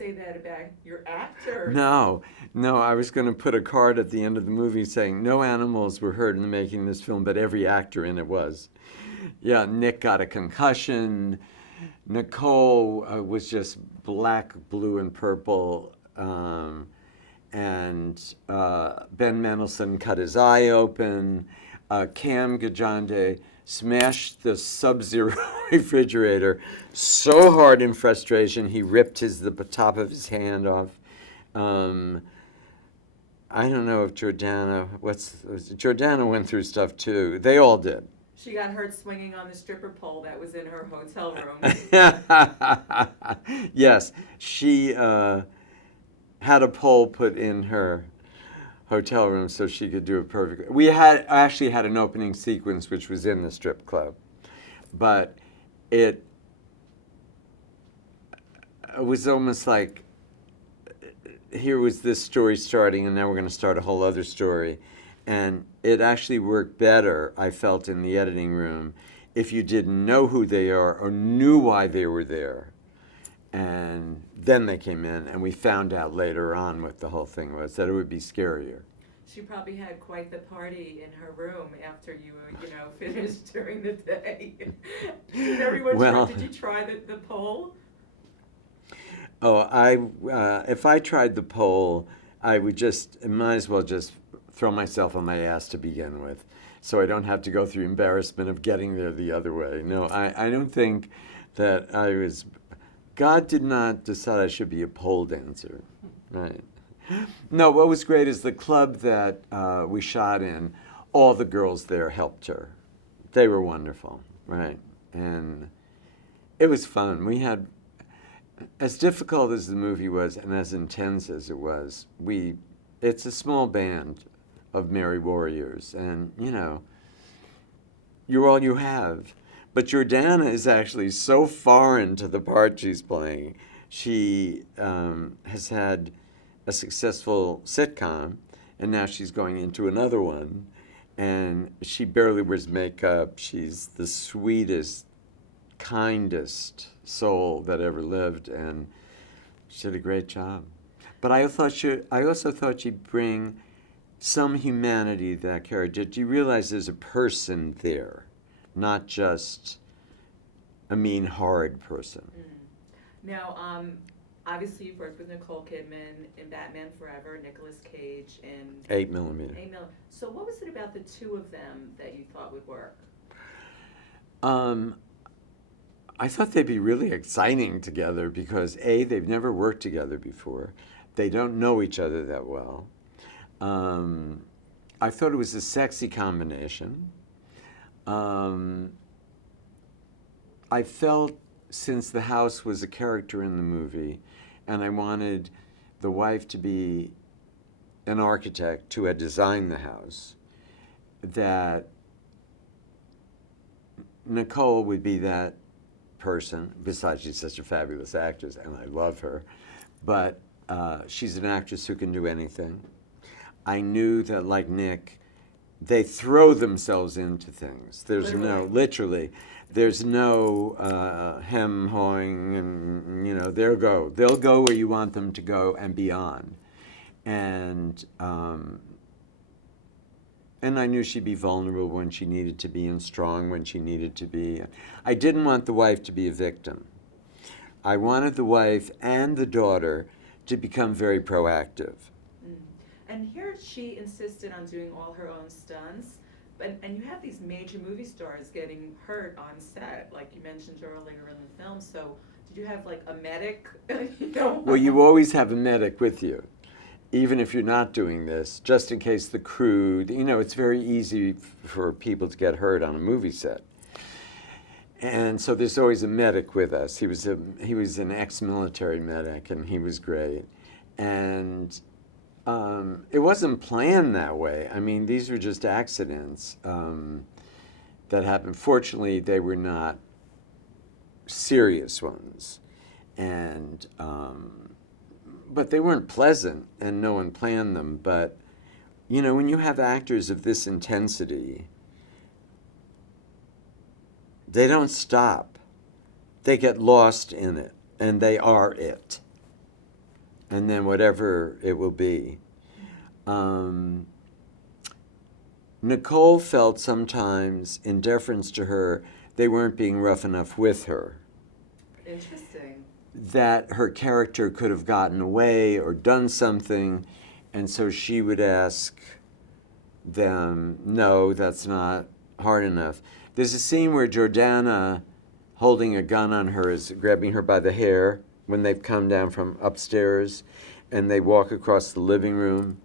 say that about your actor. No, no, I was going to put a card at the end of the movie saying no animals were hurt in the making of this film, but every actor in it was. Yeah, Nick got a concussion. Nicole was just black, blue, and purple. And Ben Mendelsohn cut his eye open. Cam Gajande smashed the Sub-Zero refrigerator so hard in frustration he ripped the top of his hand off. I don't know if Jordana went through stuff too. They all did. She got hurt swinging on the stripper pole that was in her hotel room. Yes, she had a pole put in her hotel room so she could do it perfectly. We actually had an opening sequence which was in the strip club, but it was almost like here was this story starting and now we're going to start a whole other story. And it actually worked better, I felt, in the editing room if you didn't know who they are or knew why they were there. And then they came in, and we found out later on what the whole thing was, that it would be scarier. She probably had quite the party in her room after you finished during the day. Did everyone did you try the pole? Oh, if I tried the pole, I would might as well just throw myself on my ass to begin with, so I don't have to go through embarrassment of getting there the other way. No, I don't think that God did not decide I should be a pole dancer, right? No, what was great is the club that we shot in, all the girls there helped her. They were wonderful, right? And it was fun. We had, as difficult as the movie was and as intense as it was, it's a small band of merry warriors, and you're all you have. But Jordana is actually so foreign to the part she's playing. She has had a successful sitcom, and now she's going into another one, and she barely wears makeup. She's the sweetest, kindest soul that ever lived, and she did a great job. But I also thought she'd bring some humanity to that character. Do you realize there's a person there, not just a mean, horrid person? Now, obviously you've worked with Nicole Kidman in Batman Forever, Nicolas Cage in 8mm. So what was it about the two of them that you thought would work? I thought they'd be really exciting together because they've never worked together before. They don't know each other that well. I thought it was a sexy combination. I felt, since the house was a character in the movie, and I wanted the wife to be an architect who had designed the house, that Nicole would be that person. Besides, she's such a fabulous actress, and I love her. But she's an actress who can do anything. I knew that, like Nick, they throw themselves into things. There's literally, there's no hem-hawing, and they'll go where you want them to go and beyond. And I knew she'd be vulnerable when she needed to be and strong when she needed to be. I didn't want the wife to be a victim. I wanted the wife and the daughter to become very proactive. And here she insisted on doing all her own stunts, and you have these major movie stars getting hurt on set, like you mentioned earlier in the film. So did you have like a medic? Well, you always have a medic with you, even if you're not doing this, just in case the crew, it's very easy for people to get hurt on a movie set. And so there's always a medic with us. He was an ex-military medic, and he was great. And it wasn't planned that way. I mean, these were just accidents that happened. Fortunately, they were not serious ones. And but they weren't pleasant, and no one planned them. But, when you have actors of this intensity, they don't stop. They get lost in it, and they are it. and then whatever it will be. Nicole felt sometimes, in deference to her, they weren't being rough enough with her. Interesting. That her character could have gotten away or done something, and so she would ask them, no, that's not hard enough. There's a scene where Jordana, holding a gun on her, is grabbing her by the hair when they've come down from upstairs, and they walk across the living room,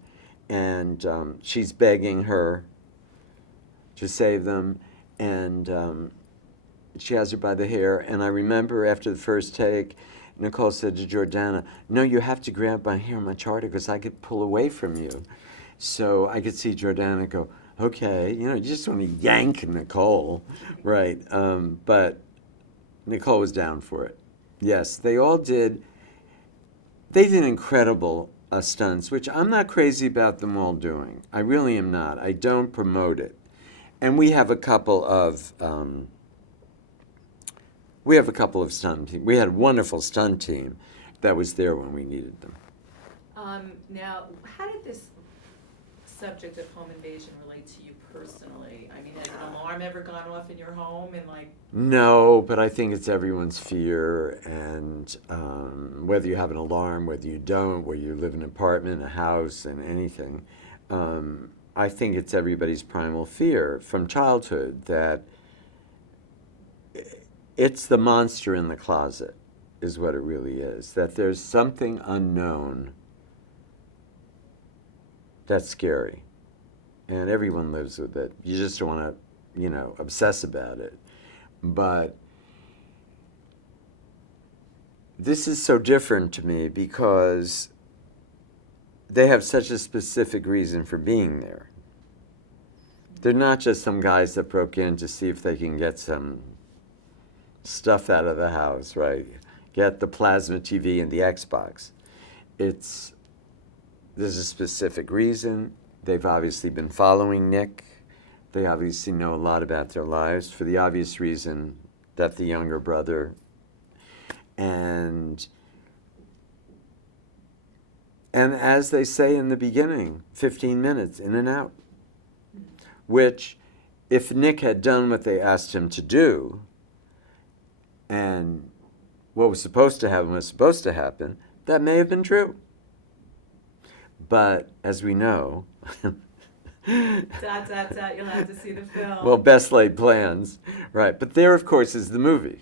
and she's begging her to save them, and she has her by the hair. And I remember after the first take, Nicole said to Jordana, no, you have to grab my hair much harder because I could pull away from you. So I could see Jordana go, okay, you just want to yank Nicole, right? But Nicole was down for it. Yes, they all did. They did incredible stunts, which I'm not crazy about them all doing. I really am not. I don't promote it. And we have a couple of stunt team. We had a wonderful stunt team that was there when we needed them. Now, how did this subject of home invasion relate to you personally? I mean, has an alarm ever gone off in your home and No, but I think it's everyone's fear, and whether you have an alarm, whether you don't, whether you live in an apartment, a house, and anything, I think it's everybody's primal fear from childhood that it's the monster in the closet is what it really is, that there's something unknown that's scary, and everyone lives with it. You just don't want to, obsess about it. But this is so different to me because they have such a specific reason for being there. They're not just some guys that broke in to see if they can get some stuff out of the house, right? Get the plasma TV and the Xbox. There's a specific reason. They've obviously been following Nick. They obviously know a lot about their lives for the obvious reason that the younger brother. And as they say in the beginning, 15 minutes in and out. Which, if Nick had done what they asked him to do, and what was supposed to happen, that may have been true. But as we know, You'll have to see the film. well, best laid plans, right? But there, of course, is the movie.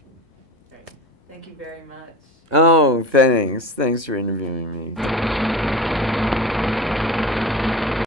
Great. Thank you very much. Oh, thanks. Thanks for interviewing me.